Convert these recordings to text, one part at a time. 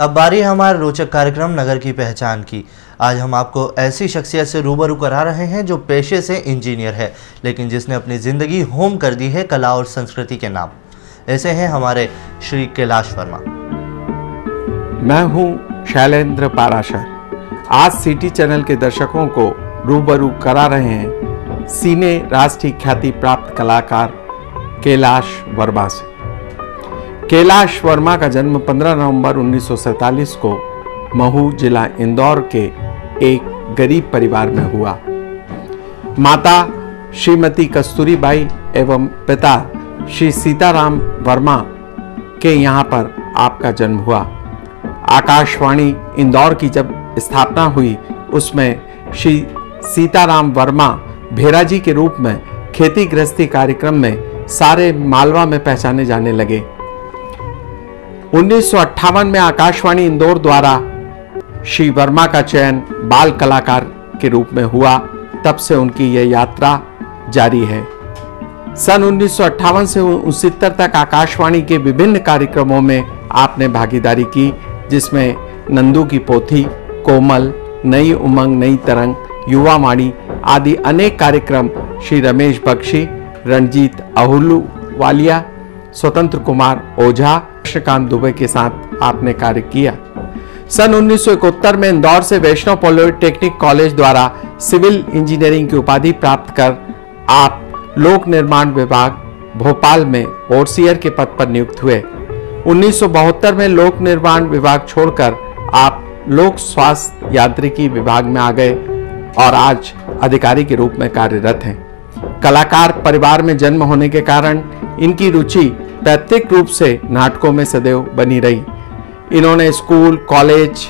अब बारी है हमारे रोचक कार्यक्रम नगर की पहचान की। आज हम आपको ऐसी शख्सियत से रूबरू करा रहे हैं जो पेशे से इंजीनियर है, लेकिन जिसने अपनी ज़िंदगी होम कर दी है कला और संस्कृति के नाम। ऐसे हैं हमारे श्री कैलाश वर्मा। मैं हूं शैलेंद्र पाराशर। आज सिटी चैनल के दर्शकों को रूबरू करा रहे हैं सीने राष्ट्रीय ख्याति प्राप्त कलाकार कैलाश वर्मा से। कैलाश वर्मा का जन्म 15 नवंबर 1947 को महू जिला इंदौर के एक गरीब परिवार में हुआ। माता श्रीमती कस्तूरीबाई एवं पिता श्री सीताराम वर्मा के यहाँ पर आपका जन्म हुआ। आकाशवाणी इंदौर की जब स्थापना हुई उसमें श्री सीताराम वर्मा भेराजी के रूप में खेती गृहस्थी कार्यक्रम में सारे मालवा में पहचाने जाने लगे। 1958 में आकाशवाणी इंदौर द्वारा श्री वर्मा का चयन बाल कलाकार के रूप में हुआ। तब से उनकी यह यात्रा जारी है। सन 1958 से 1969 तक आकाशवाणी के विभिन्न कार्यक्रमों में आपने भागीदारी की, जिसमें नंदू की पोथी, कोमल, नई उमंग नई तरंग, युवा वाणी आदि अनेक कार्यक्रम श्री रमेश बख्शी, रणजीत अहुलूवालिया, स्वतंत्र कुमार ओझा, कृष्णकांत दुबे के साथ आपने कार्य किया। सन 1971 में इंदौर से वैष्णव पॉलिटेक्निक कॉलेज द्वारा सिविल इंजीनियरिंग की उपाधि प्राप्त कर आप लोक निर्माण विभाग भोपाल में ओवरसियर के पद पर नियुक्त हुए। 1972 में लोक निर्माण विभाग छोड़कर आप लोक स्वास्थ्य यांत्रिकी विभाग में आ गए और आज अधिकारी के रूप में कार्यरत हैं। कलाकार परिवार में जन्म होने के कारण इनकी रुचि पैतृक रूप से नाटकों में सदैव बनी रही। इन्होंने स्कूल, कॉलेज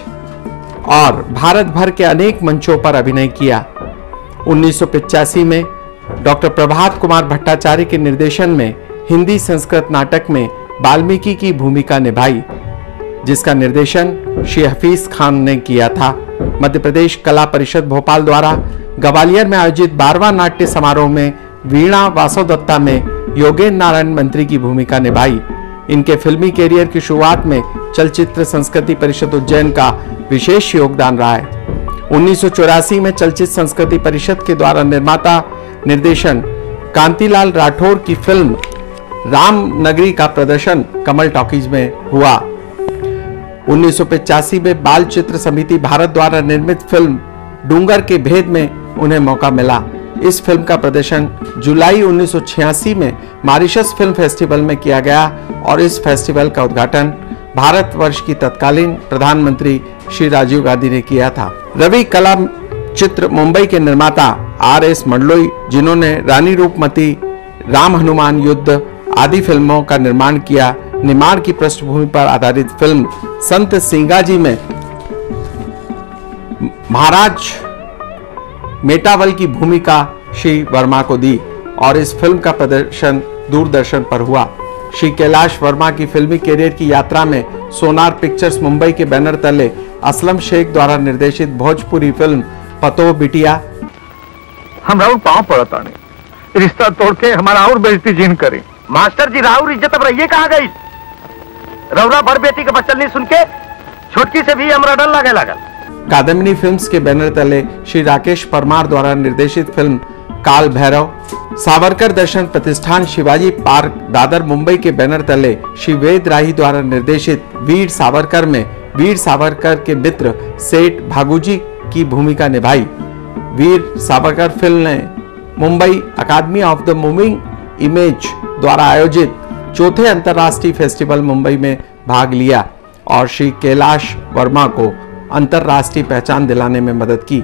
और भारत भर के अनेक मंचों पर अभिनय किया। 1985 में डॉक्टर प्रभात कुमार भट्टाचार्य के निर्देशन में हिंदी संस्कृत नाटक में वाल्मीकि की भूमिका निभाई, जिसका निर्देशन श्री हफीज खान ने किया था। मध्य प्रदेश कला परिषद भोपाल द्वारा ग्वालियर में आयोजित 12वां नाट्य समारोह में वीणा वासवदत्ता में योगेंद्र नारायण मंत्री की भूमिका निभाई। इनके फिल्मी कैरियर की शुरुआत में चलचित्र संस्कृति परिषद उज्जैन का विशेष योगदान रहा है। 1984 में चलचित्र संस्कृति परिषद के द्वारा निर्माता निर्देशन कांतिलाल राठौर की फिल्म राम नगरी का प्रदर्शन कमल टॉकीज में हुआ। 1985 में बाल चित्र समिति भारत द्वारा निर्मित फिल्म डूंगर के भेद में उन्हें मौका मिला। इस फिल्म का प्रदर्शन जुलाई 1986 में मॉरिशस फिल्म फेस्टिवल में किया गया और इस फेस्टिवल का उद्घाटन भारतवर्ष की तत्कालीन प्रधानमंत्री श्री राजीव गांधी ने किया था। रवि कला चित्र मुंबई के निर्माता R.S. मंडलोई, जिन्होंने रानी रूपमती, राम हनुमान युद्ध आदि फिल्मों का निर्माण किया, निर्माण की पृष्ठभूमि पर आधारित फिल्म संत सिंगाजी में महाराज मेटावल की भूमिका श्री वर्मा को दी और इस फिल्म का प्रदर्शन दूरदर्शन पर हुआ। श्री कैलाश वर्मा की फिल्मी कैरियर की यात्रा में सोनार पिक्चर्स मुंबई के बैनर तले असलम शेख द्वारा निर्देशित भोजपुरी फिल्म पतो बिटिया, हम राउर पांव पड़ता नहीं, रिश्ता तोड़ के हमारा और बेइज्जती जिन करे। मास्टर जी राउर इज्जत अब रहिए कहाँ गई? रौरा बड़ बेटी के बच्चन नहीं सुन के छोटकी से भी हमरा डर लगे लगल। कादम्बिनी फिल्म्स के बैनर तले श्री राकेश परमार द्वारा निर्देशित फिल्म काल भैरव, सावरकर दर्शन प्रतिष्ठान शिवाजी पार्क दादर मुंबई के बैनर तले श्री वेद राही द्वारा निर्देशित वीर सावरकर में वीर सावरकर के मित्र सेठ भागुजी की भूमिका निभाई। वीर सावरकर फिल्म ने मुंबई अकादमी ऑफ द मूविंग इमेज द्वारा आयोजित चौथे अंतर्राष्ट्रीय फेस्टिवल मुंबई में भाग लिया और श्री कैलाश वर्मा को अंतर्राष्ट्रीय पहचान दिलाने में मदद की।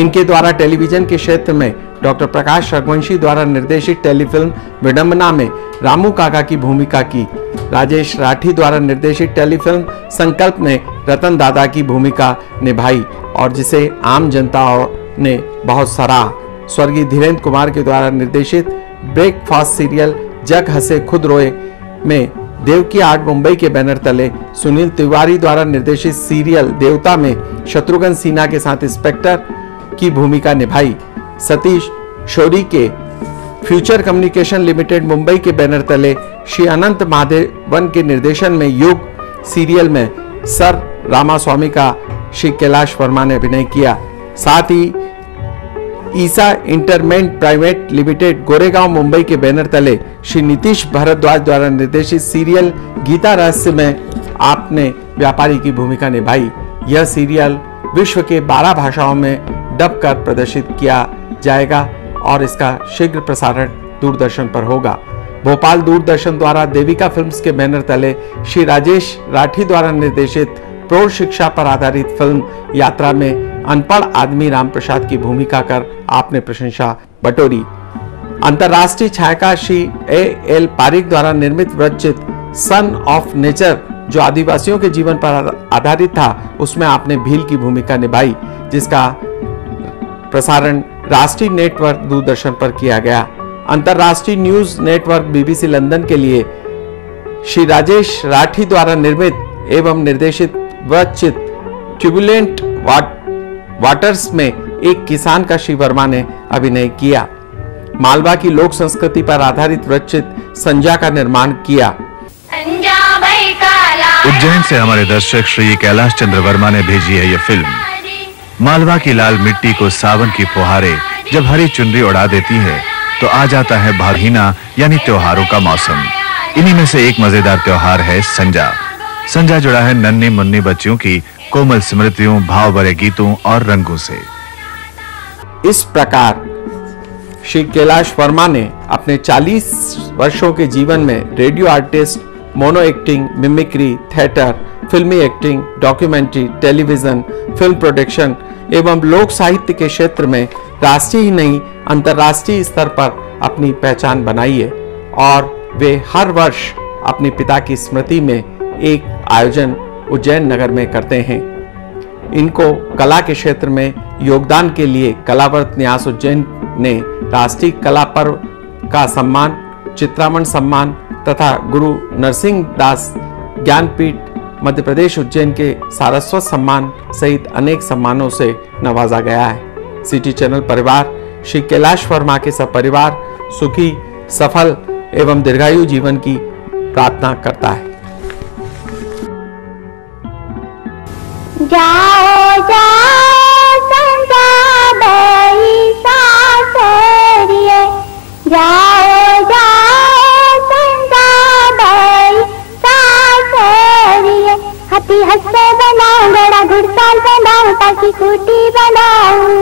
इनके द्वारा टेलीविजन के क्षेत्र में डॉक्टर प्रकाश रघुवंशी द्वारा निर्देशित टेलीफिल्म विडंबना में रामू काका की भूमिका की। राजेश राठी द्वारा निर्देशित टेलीफिल्म संकल्प में रतन दादा की भूमिका निभाई और जिसे आम जनता ने बहुत सराहा। स्वर्गीय धीरेन्द्र कुमार के द्वारा निर्देशित ब्रेकफास्ट सीरियल जग हंसे खुद रोए में देवकी आर्ट मुंबई के बैनर तले सुनील तिवारी द्वारा निर्देशित सीरियल देवता में शत्रुघ्न सिन्हा के साथ इंस्पेक्टर की भूमिका निभाई। सतीश शोरी के फ्यूचर कम्युनिकेशन लिमिटेड मुंबई के बैनर तले श्री अनंत महादेवन के निर्देशन में युग सीरियल में सर रामास्वामी का श्री कैलाश वर्मा ने अभिनय किया। साथ ही Isa entertainment private limited Goregaon Mumbai के बैनर तले श्री नीतीश भारद्वाज द्वारा निर्देशित सीरियल गीता रहस्य में आपने व्यापारी की भूमिका निभाई। यह सीरियल विश्व के 12 भाषाओं में डब कर प्रदर्शित किया जाएगा और इसका शीघ्र प्रसारण दूरदर्शन पर होगा। भोपाल दूरदर्शन द्वारा देविका फिल्म्स के बैनर तले श्री राजेश राठी द्वारा निर्देशित प्रौढ़ शिक्षा पर आधारित फिल्म यात्रा में अनपढ़ आदमी राम प्रसाद की भूमिका कर आपने प्रशंसा बटोरी। अंतर्राष्ट्रीय छायाकार श्री A.L. पारिक द्वारा निर्मित रचित सन ऑफ नेचर जो आदिवासियों के जीवन पर आधारित था, उसमें आपने भील की भूमिका निभाई, जिसका प्रसारण राष्ट्रीय नेटवर्क दूरदर्शन पर किया गया। अंतर्राष्ट्रीय न्यूज नेटवर्क BBC लंदन के लिए श्री राजेश राठी द्वारा निर्मित एवं निर्देशित रचित ट्यूबुलेंट वाटर्स में एक किसान का श्री वर्मा ने अभिनय किया। मालवा की लोक संस्कृति पर आधारित रचित संजा का निर्माण किया। उज्जैन से हमारे दर्शक श्री कैलाश चंद्र वर्मा ने भेजी है यह फिल्म। मालवा की लाल मिट्टी को सावन की फुहारें जब हरी चुनरी उड़ा देती है तो आ जाता है भागीना यानी त्योहारों का मौसम। इन्हीं में से एक मजेदार त्योहार है संजा। संजा जुड़ा है नन्ही मुन्नी बच्चियों की कोमल स्मृतियों, भाव भरे गीतों और रंगों से। इस प्रकार श्री कैलाश वर्मा ने अपने 40 वर्षों के जीवन में radio artist, mono acting, mimicry, theatre, फिल्मी acting, documentary, television, film production एवं लोक साहित्य के क्षेत्र में राष्ट्रीय ही नहीं अंतर्राष्ट्रीय स्तर पर अपनी पहचान बनाई है और वे हर वर्ष अपने पिता की स्मृति में एक आयोजन उज्जैन नगर में करते हैं। इनको कला के क्षेत्र में योगदान के लिए कलावर्त न्यास उज्जैन ने राष्ट्रीय कला पर्व का सम्मान, चित्रामण सम्मान तथा गुरु नरसिंह दास ज्ञानपीठ मध्य प्रदेश उज्जैन के सारस्वत सम्मान सहित अनेक सम्मानों से नवाजा गया है। सिटी चैनल परिवार श्री कैलाश वर्मा के सपरिवार सुखी, सफल एवं दीर्घायु जीवन की प्रार्थना करता है। जाओ जाओ संजा बई सासरिये, जाओ जाओ संजा बई सासरिये। हाथी हंसे बनाऊं, घोड़ा घुड़साल बनाऊं, ताकि खूटी बनाऊं।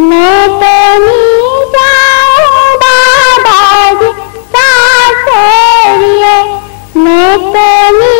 मैं तो नहीं जाऊं दादाजी सासरिये, मैं तो नहीं